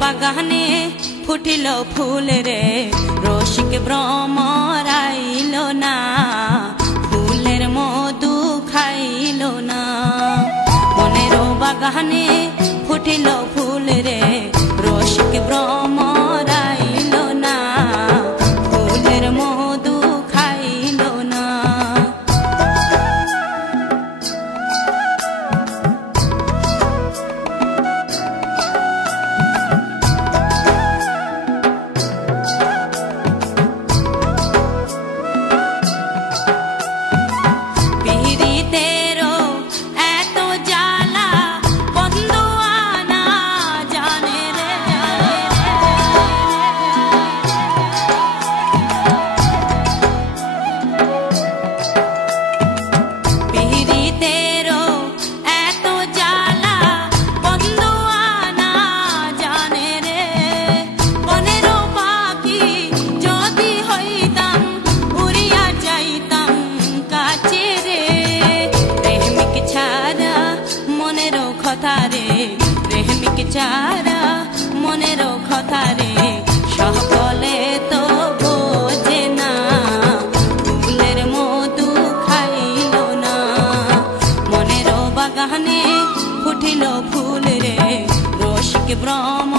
বাগানে ফুটিল ফুল রে রসিক ভ্রমর আইল না ফুলের মধু খাইল না মনের বাগানে ফুটিল ফুল রে রসিক ভ্রমর আইল না ফুলের মধু খাইল না প্রেমিক চারা মনের কথা রে সকলে তো বোঝে না ফুলের মধু খাইল না মনের বাগানে ফুটিল ফুল রে রসিক ভ্রম